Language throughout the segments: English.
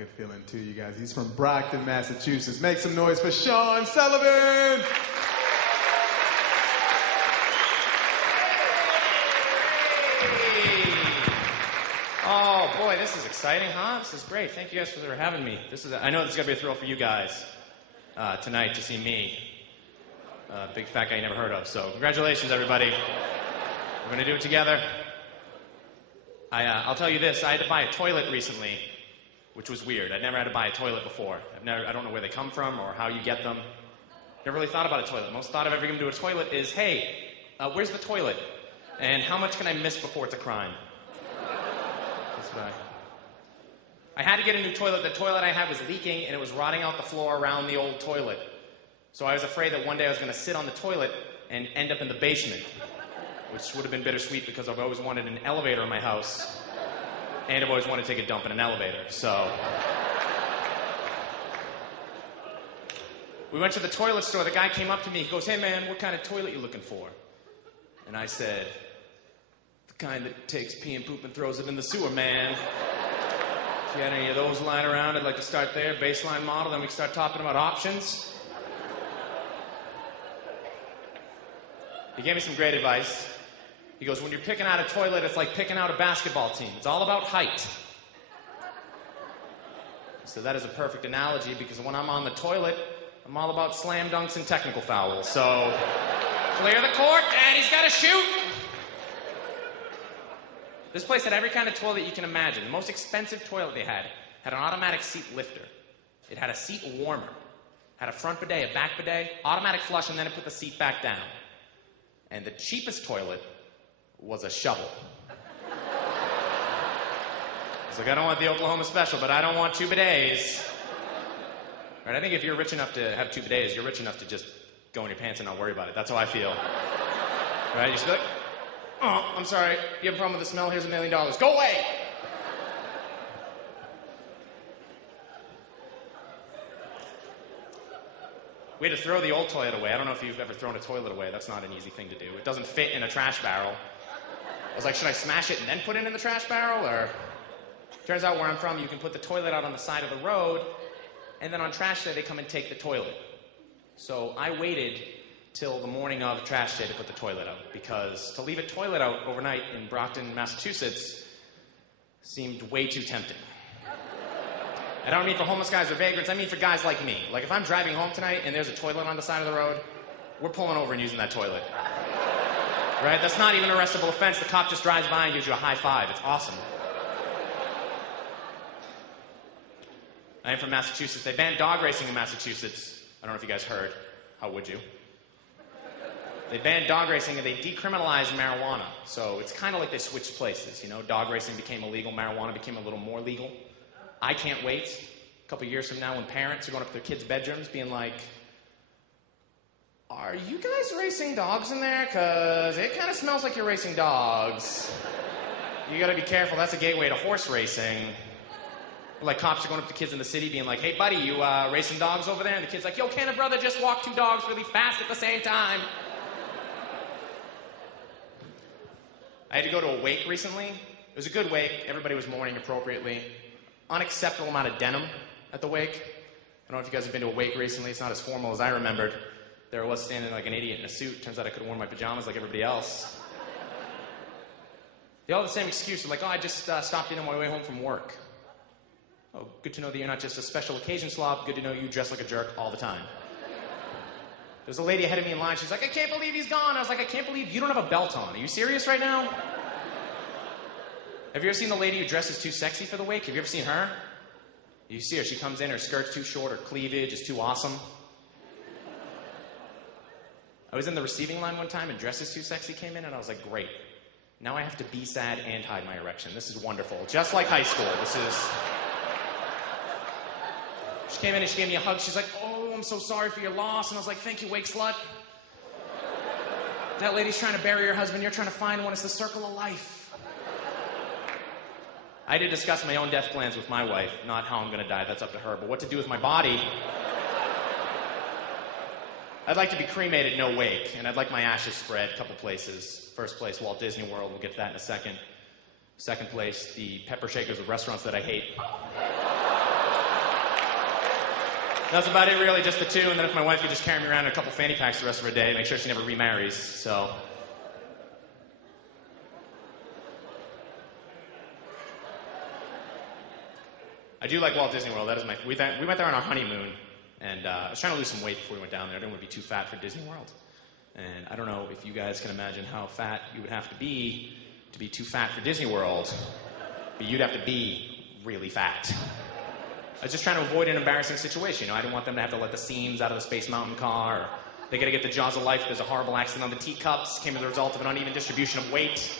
good feeling too, you guys. He's from Brockton, Massachusetts. Make some noise for Sean Sullivan! Oh, boy, this is exciting, huh? This is great. Thank you guys for having me. I know this is going to be a thrill for you guys tonight to see me. Big fat guy you never heard of. So congratulations, everybody. We're going to do it together. I'll tell you this. I had to buy a toilet recently, which was weird. I'd never had to buy a toilet before. I don't know where they come from or how you get them. Never really thought about a toilet. Most thought I've ever given to a toilet is, hey, where's the toilet? And how much can I miss before it's a crime? That's what I had to get a new toilet. The toilet I had was leaking, and it was rotting out the floor around the old toilet. So I was afraid that one day I was going to sit on the toilet and end up in the basement, which would have been bittersweet because I've always wanted an elevator in my house, and I've always wanted to take a dump in an elevator. So we went to the toilet store. The guy came up to me. He goes, hey, man, what kind of toilet you looking for? And I said, the kind that takes pee and poop and throws it in the sewer, man. If you had any of those lying around, I'd like to start there, baseline model, then we can start talking about options. He gave me some great advice. He goes, when you're picking out a toilet, it's like picking out a basketball team. It's all about height. So that is a perfect analogy because when I'm on the toilet, I'm all about slam dunks and technical fouls. So clear the court, and he's got to shoot. This place had every kind of toilet you can imagine. The most expensive toilet they had an automatic seat lifter. It had a seat warmer. Had a front bidet, a back bidet, automatic flush, and then it put the seat back down. And the cheapest toilet was a shovel. It's like, I don't want the Oklahoma special, but I don't want 2 bidets. Right, I think if you're rich enough to have 2 bidets, you're rich enough to just go in your pants and not worry about it. That's how I feel. Right? You just be like, oh, I'm sorry. You have a problem with the smell? Here's $1 million. Go away! We had to throw the old toilet away. I don't know if you've ever thrown a toilet away. That's not an easy thing to do. It doesn't fit in a trash barrel. I was like, should I smash it and then put it in the trash barrel? Or turns out where I'm from, you can put the toilet out on the side of the road, and then on trash day, they come and take the toilet. So I waited till the morning of trash day to put the toilet out, because to leave a toilet out overnight in Brockton, Massachusetts seemed way too tempting. I don't mean for homeless guys or vagrants, I mean for guys like me. Like if I'm driving home tonight and there's a toilet on the side of the road, we're pulling over and using that toilet. Right? That's not even an arrestable offense. The cop just drives by and gives you a high five. It's awesome. I am from Massachusetts. They banned dog racing in Massachusetts. I don't know if you guys heard. How would you? They banned dog racing and they decriminalized marijuana. So it's kind of like they switched places. You know, dog racing became illegal, marijuana became a little more legal. I can't wait a couple years from now when parents are going up to their kids' bedrooms being like, are you guys racing dogs in there? Because it kind of smells like you're racing dogs. You got to be careful. That's a gateway to horse racing. Like cops are going up to kids in the city being like, hey, buddy, you racing dogs over there? And the kid's like, yo, can a brother just walk 2 dogs really fast at the same time? I had to go to a wake recently. It was a good wake. Everybody was mourning appropriately. Unacceptable amount of denim at the wake. I don't know if you guys have been to a wake recently. It's not as formal as I remembered. There I was standing like an idiot in a suit. Turns out I could have worn my pajamas like everybody else. They all have the same excuse. They're like, oh, I just stopped in on my way home from work. Oh, good to know that you're not just a special occasion slob. Good to know you dress like a jerk all the time. There's a lady ahead of me in line. She's like, I can't believe he's gone. I was like, I can't believe you don't have a belt on. Are you serious right now? Have you ever seen the lady who dresses too sexy for the wake? Have you ever seen her? You see her. She comes in, her skirt's too short, her cleavage is too awesome. I was in the receiving line one time and Dresses Too Sexy came in and I was like, great. Now I have to be sad and hide my erection. This is wonderful. Just like high school. She came in and she gave me a hug. She's like, oh, I'm so sorry for your loss. And I was like, thank you, wake slut. That lady's trying to bury her husband. You're trying to find one. It's the circle of life. I had to discuss my own death plans with my wife. Not how I'm going to die. That's up to her. But what to do with my body. I'd like to be cremated, no wake. And I'd like my ashes spread a couple places. First place, Walt Disney World. We'll get to that in a second. Second place, the pepper shakers of restaurants that I hate. That's about it, really, just the two. And then if my wife could just carry me around in a couple fanny packs the rest of her day, make sure she never remarries. So. I do like Walt Disney World. That is we went there on our honeymoon, and I was trying to lose some weight before we went down there. I didn't want to be too fat for Disney World. And I don't know if you guys can imagine how fat you would have to be too fat for Disney World, but you'd have to be really fat. I was just trying to avoid an embarrassing situation. You know, I didn't want them to have to let the seams out of the Space Mountain car, or they got to get the Jaws of Life. There's a horrible accident on the teacups. Came as a result of an uneven distribution of weight.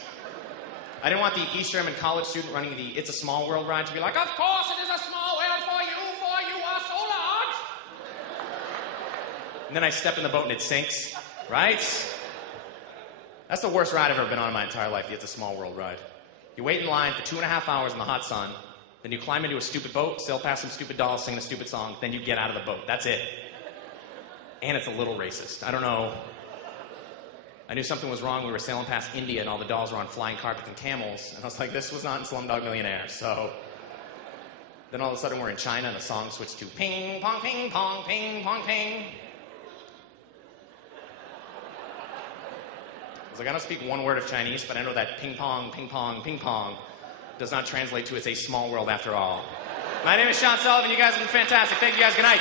I didn't want the East German college student running the It's a Small World ride to be like, of course it is a small world for you are so large. And then I step in the boat and it sinks, right? That's the worst ride I've ever been on in my entire life, the It's a Small World ride. You wait in line for 2.5 hours in the hot sun, then you climb into a stupid boat, sail past some stupid dolls, sing a stupid song, then you get out of the boat. That's it. And it's a little racist. I don't know. I knew something was wrong. We were sailing past India and all the dolls were on flying carpets and camels. And I was like, this was not in Slumdog Millionaire. So then all of a sudden we're in China and the song switched to ping, pong, ping, pong, ping, pong, ping. I was like, I don't speak one word of Chinese, but I know that ping pong, ping pong, ping pong does not translate to it's a small world after all. My name is Sean Sullivan. You guys have been fantastic. Thank you guys. Good night.